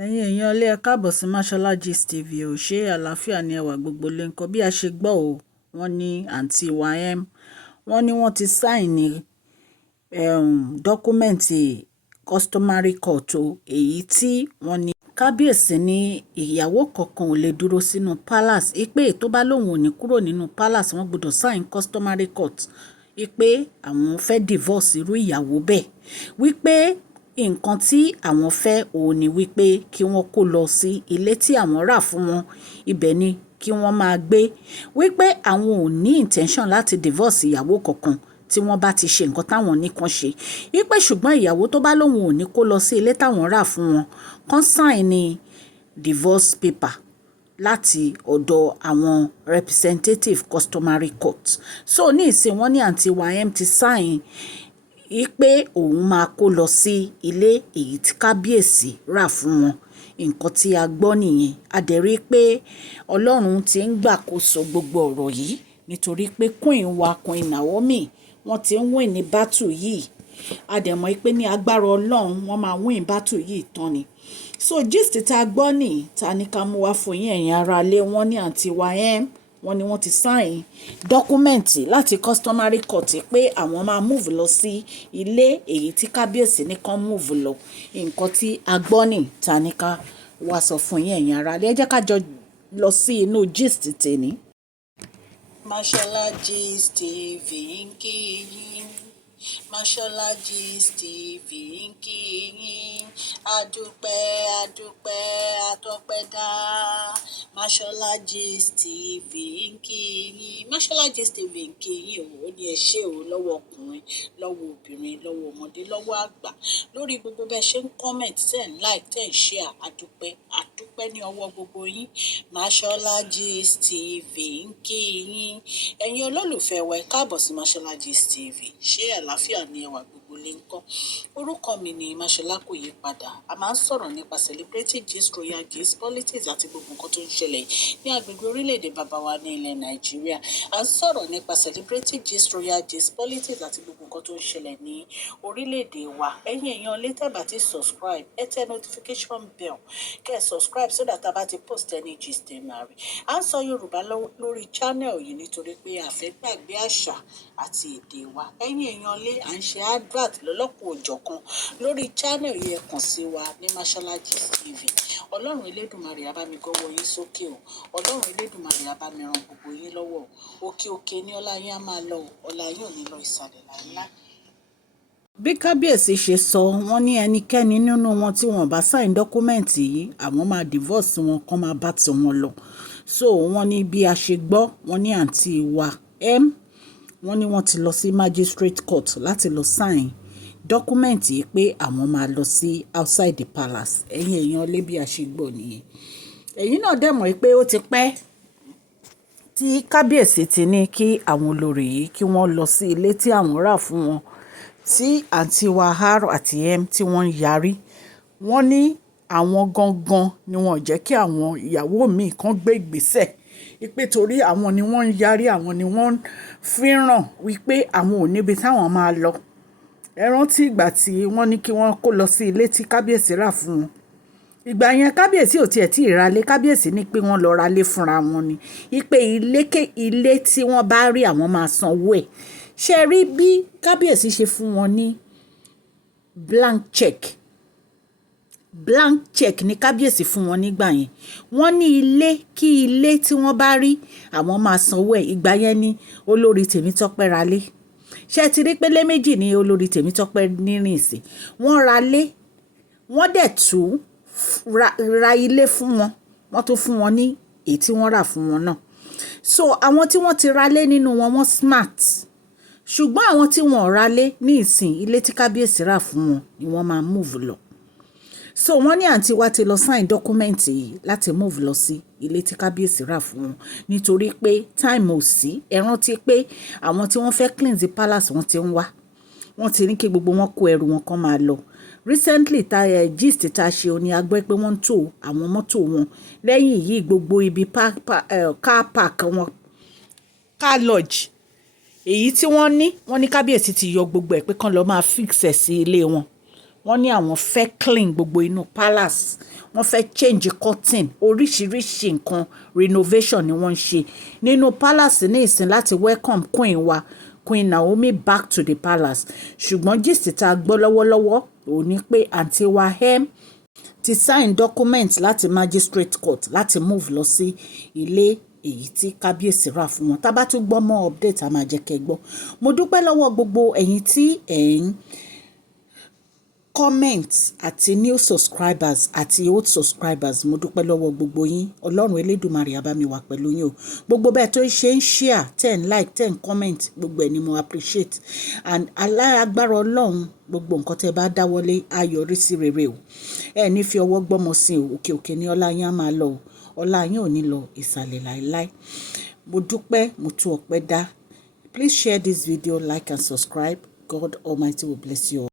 ẹ̀yin èèyàn ilé ẹ káàbọ̀ sí Mashola Gist TV ò ṣe àlàáfíà ní ẹwà gbogbo lè ń kọ́ bí a ṣe gbọ́ o wọ́n ní àǹtí ym wọ́n ní wọ́n ti sáìnì dọ́kúmẹ́ǹtì customary court o èyí tí wọ́n ní kábíyèsí ní ìyàwó kankan ò lè dúró sínú palace ipe tó bá lóun ò ní kúrò nínú palace wọ́n gbọ́dọ̀ sign customary court ipe àwọn fẹ́ divorce irú ìyàwó bẹ́ẹ̀ wípé nǹkan tí àwọn fẹ́ òun ni wípé kí wọ́n kó lọ sí ilé tí àwọn rà fún wọn ibẹ̀ ni kí wọ́n máa gbé wípé àwọn ò ní intention láti divorce ìyàwó kankan tí wọ́n bá ti ṣe nǹkan táwọn ní kan ṣe wípé ṣùgbọ́n ìyàwó tó bá lóun ò ní kó lọ sí ilé táwọn rà fún wọn kan sign ní divorce paper láti ọ̀dọ̀ àwọn representative customary court so ní ìsìn wọn ní àǹtí ym ti sign pé òun máa kó lọ sí ilé èyí tí kábíyèsí rà fún wọn nǹkan tí a gbọ́ nìyẹn a dẹ̀ rí pé ọlọ́run ti ń gbàkóso gbogbo ọ̀rọ̀ yìí nítorí pé queen Naomi wọ́n ti ń win ní battle yìí a dẹ̀ mọ̀ pé ní agbára ọlọ́run wọ́n máa win battle yìí tán ni so gist tá a gbọ́ nìyí ta ni ká mú wá fún yín ẹ̀yin ará ilé wọn ní àǹtí ym wọ́n ní wọ́n ti sign dọ́kúmẹ́ǹtì láti customary court pé àwọn máa move lọ sí ilé èyí tí kábíyèsí ní kán move lọ nǹkan tí a gbọ́ ní ta ní ká wá sọ fún yín ẹ̀yin ará ilé ẹ jẹ́ ká jọ lọ sí inú gist tèmi. Mashola Gist TV ń kí yín Mashola Gist TV ń kí yín adúpẹ́ àtọpẹ́dá Mashola Gist TV ń kí yín Mashola Gist TV ń kí yín ó ní ẹ ṣé o lọ́wọ́ ọkùnrin lọ́wọ́ obìnrin lọ́wọ́ ọmọdé lọ́wọ́ àgbà lórí gbogbo bẹ́ẹ̀ ṣe ń comment ten like ten share àdúpẹ́ ní ọwọ́ gbogbo yín Mashola Gist TV ń kí yín ẹ̀yin olólùfẹ́ wa ẹ káàbọ̀ sí Mashola Gist TV ṣé àlàáfíà ní ẹwà gbogbo lè ń kọ́ orúkọ mi ni Mashola kò yí padà a máa ń sọ̀rọ̀ nípa celebrity gist royal gist politics àti gbogbo nǹkan tó ń ṣẹlẹ̀ ní agbègbè orílẹ̀-èdè bàbá wa ní ilẹ̀ Nàìjíríà a ń sọ̀rọ̀ nípa celebrity gist royal gist politics àti gbogbo nǹkan tó ń ṣẹlẹ̀ ní orílẹ̀-èdè wa ẹ̀yin èèyàn lè tẹ́ bá ti subscribe ẹ tẹ notification bell kẹ́ ẹ subscribe so that a bá ti post any gist ẹ máa rí à ń sọ Yorùbá lórí channel yìí nítorí pé a fẹ́ gbàgbé àṣà àti èdè wa ẹ̀yin èèyàn lé à ń ṣe advert lọ́lọ́kùn òjọ̀kan lórí channel yìí ẹ kàn sí wa ní Mashola Gist TV ọlọ́run elédùnmarè á bá mi gọ́wọ́ yín sókè o ọlọ́run elédùnmarè á bá mi ran gbogbo yín lọ́wọ́ òkè ní ọlá yín á máa lọ ọlá yín ò ní lọ ìsàlẹ̀ láíláí. bí kábíyèsí ṣe sọ wọ́n ní ẹnikẹ́ni nínú wọn tí wọ́n bá sign dọ́kúmẹ́ǹtì yìí àwọn máa divorce wọn kán máa bá tiwọn lọ so wọ́n ní bí a ṣe gbọ́ wọ́n ní àǹtí wa wọ́n ní wọ́n ti lọ sí magistrate court láti lọ sign dọ́kúmẹ́ǹtì pé àwọn máa lọ sí outside the palace ẹ̀yin èèyàn lé bí a ṣe gbọ́ nìyẹn ẹ̀yin náà dẹ̀ mọ̀ pé ó ti pẹ́ tí kábíyèsí ti ní kí àwọn olórí yìí kí wọ́n lọ sí ilé tí àwọn rà fún wọn tí àǹtí wa r àti m tí wọ́n ń yarí wọ́n ní àwọn gangan ni wọ́n jẹ́ kí àwọn ìyàwó míì kan gbé ìgbésẹ̀ wípé torí àwọn ni wọ́n ń yarí àwọn ni wọ́n fíràn wípé àwọn ò níbi táwọn máa lọ ẹ rántí ìgbà tí wọ́n ní kí wọ́n kó lọ sí ilé tí kábíyèsí rà fún wọn ìgbà yẹn kábíyèsí ò tiẹ̀ tí ì ralé kábíyèsí ní pé wọ́n lọ ralé fúnra wọn ni ipe ilé tí wọ́n bá rí àwọn máa sanwó ẹ̀ ṣe rí bí kábíyèsí ṣe fún wọn ní blank check ní kábíyèsí fún wọn nígbà yẹn wọ́n ní ilé tí wọ́n bá rí àwọn máa sanwó ẹ̀ ìgbà yẹn ní olórí Tèmítọ́pẹ́ ralé ṣé ti rí pélé méjì ní olórí Tèmítọ́pẹ́ nírìn sí wọ́n ralé wọ́n dẹ̀ tún ra ilé fún wọn wọ́n tún fún wọn ní èyí tí wọ́n rà fún wọn náà so àwọn tí wọ́n ti ralé nínú wọn wọ́n smart ṣùgbọ́n àwọn tí wọ́n ralé ní ìsìn ilé tí kábíyèsí rà fún wọn ni wọ́n máa move lọ so wọ́n ní àǹtí wa ti lọ sign dọ́kúmẹ́ǹtì yìí láti move lọ sí ilé tí kábíyèsí rà fún wọn nítorí pé time ò sí ẹ rántí pé àwọn tí wọ́n fẹ́ clean the palace wọ́n ti ń wá wọ́n ti ní kí gbogbo wọn kó ẹrù wọn kán máa lọ recently gist ta ṣe o ní a gbọ́ pé wọ́n ń tò àwọn mọ́tò wọn lẹ́yìn yìí gbogbo ibi car park wọn car lodge èyí tí wọ́n ní kábíyèsí ti yọ gbogbo ẹ̀ pé kán lọ máa fix ẹ̀ sí ilé wọn wọ́n ní àwọn fẹ́ clean gbogbo inú palace wọ́n fẹ́ change curtain oríṣiríṣi nǹkan renovation ni wọ́n ń ṣe nínú palace ní ìsìn láti welcome queen wa Queen Naomi back to the palace. Ṣùgbọ́n gist tá a gbọ́ lọ́wọ́lọ́wọ́ ò ní pé àǹtí wa ti sign document láti magistrate court láti move lọ sí ilé èyí tí kábíyèsí rà fún wọn. Tá bá tún gbọ́ mọ́ update a máa jẹ́ kẹ́ gbọ́. Mo dúpẹ́ lọ́wọ́ gbogbo ẹ̀yin tí comment àti new subscribers àti old subscribers. Mo dúpẹ́ lọ́wọ́ gbogbo yín. Ọlọ́run Elédùmarè á bá mi wà pẹ̀lú yín o. Gbogbo bẹ́ẹ̀ tó ṣe ń share, ten like, ten comment, gbogbo ẹ̀ ni mo appreciate. And alágbára Ọlọ́run gbogbo nǹkan tẹ́ bá dáwọ́lé á yọrí sí rere o. Ẹ ní fi ọwọ́ gbọ́mọ sí o. Òkè òkè ni ọlá yín á máa lọ o. Ọlá yín ò ní lọ ìsàlẹ̀ láéláé. Mo dúpẹ́, mo tú ọpẹ́ dá. Please share this video, like and subscribe. God Almighty will bless you all.